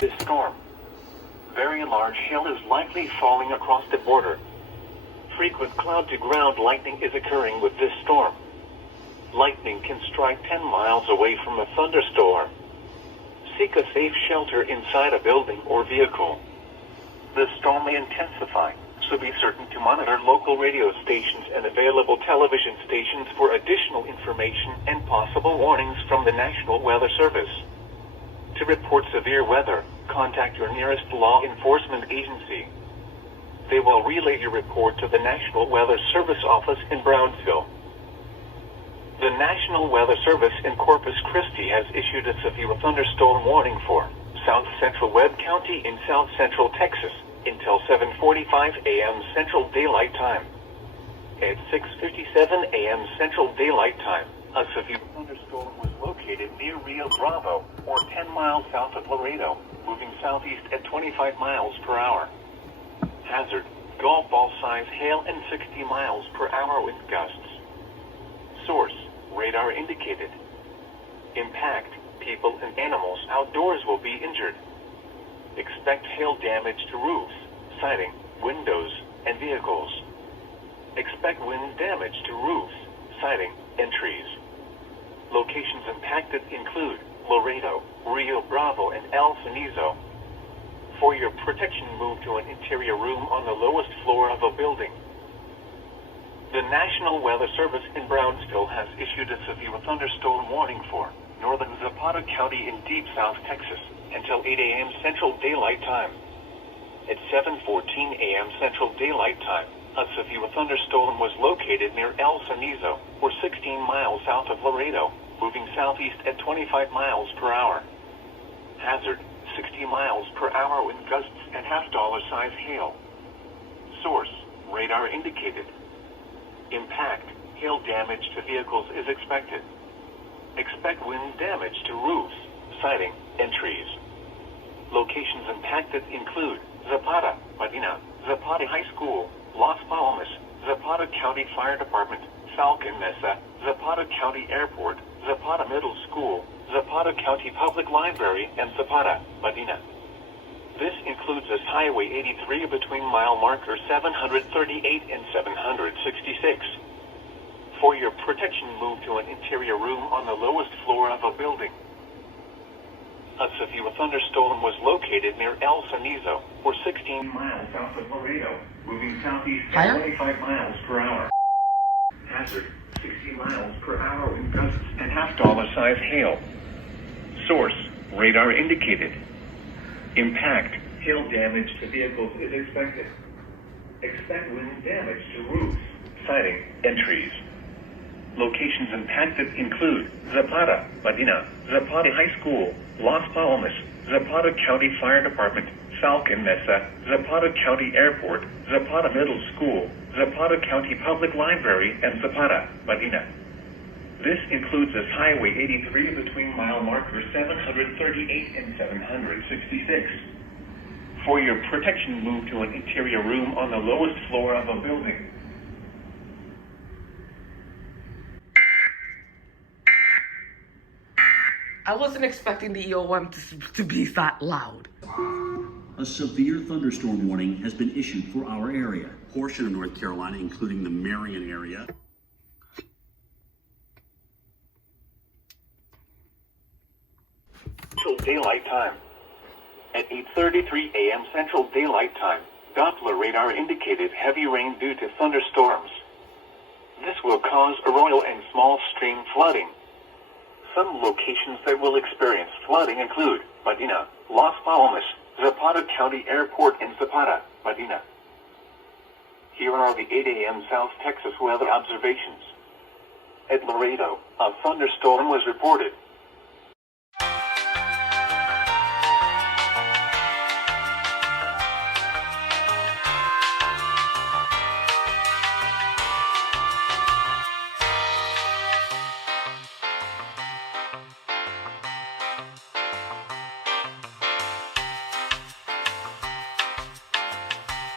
This storm. Very large hail is likely falling across the border. Frequent cloud-to-ground lightning is occurring with this storm. Lightning can strike 10 miles away from a thunderstorm. Seek a safe shelter inside a building or vehicle. The storm may intensify, so be certain to monitor local radio stations and available television stations for additional information and possible warnings from the National Weather Service. To report severe weather, contact your nearest law enforcement agency. They will relay your report to the National Weather Service office in Brownsville. The National Weather Service in Corpus Christi has issued a severe thunderstorm warning for South Central Webb County in South Central Texas until 7:45 a.m. Central Daylight Time. At 6:57 a.m. Central Daylight Time, a severe thunderstorm was located near Rio Bravo, or 10 miles south of Laredo, moving southeast at 25 miles per hour. Hazard, golf ball size hail and 60 miles per hour wind gusts. Source, radar indicated. Impact, people and animals outdoors will be injured. Expect hail damage to roofs, siding, windows, and vehicles. Expect wind damage to roofs, siding, and trees. Locations impacted include Laredo, Rio Bravo, and El Cenizo. For your protection, move to an interior room on the lowest floor of a building. The National Weather Service in Brownsville has issued a severe thunderstorm warning for northern Zapata County in deep South Texas until 8 a.m. Central Daylight Time. At 7:14 a.m. Central Daylight Time, a severe thunderstorm was located near El Cenizo, or 16 miles south of Laredo, moving southeast at 25 miles per hour. Hazard, 60 miles per hour wind gusts and half-dollar size hail. Source, radar indicated. Impact, hail damage to vehicles is expected. Expect wind damage to roofs, siding, and trees. Locations impacted include Zapata, Medina, Zapata High School, Las Palmas, Zapata County Fire Department, Falcon Mesa, Zapata County Airport, Zapata Middle School, Zapata County Public Library, and Zapata, Medina. This includes as Highway 83 between mile marker 738 and 766. For your protection, move to an interior room on the lowest floor of a building. A severe thunderstorm was located near El Cenizo, or 16 miles south of Laredo, moving southeast at 25 miles per hour. Hazard, 60 miles per hour wind gusts and half-dollar size hail. Source, radar indicated. Impact, hail damage to vehicles is expected. Expect wind damage to roofs, siding, and trees. Locations impacted include Zapata, Medina, Zapata High School, Las Palmas, Zapata County Fire Department, Falcon Mesa, Zapata County Airport, Zapata Middle School, Zapata County Public Library, and Zapata, Medina. This includes as Highway 83 between mile markers 738 and 766. For your protection, move to an interior room on the lowest floor of a building. I wasn't expecting the EOM to be that loud. A severe thunderstorm warning has been issued for our area. Portion of North Carolina, including the Marion area. Central Daylight Time. At 8:33 a.m. Central Daylight Time, Doppler radar indicated heavy rain due to thunderstorms. This will cause arroyo and small stream flooding. Some locations that will experience flooding include Medina, Las Palmas, Zapata County Airport, and Zapata, Medina. Here are the 8 a.m. South Texas weather observations. At Laredo, a thunderstorm was reported.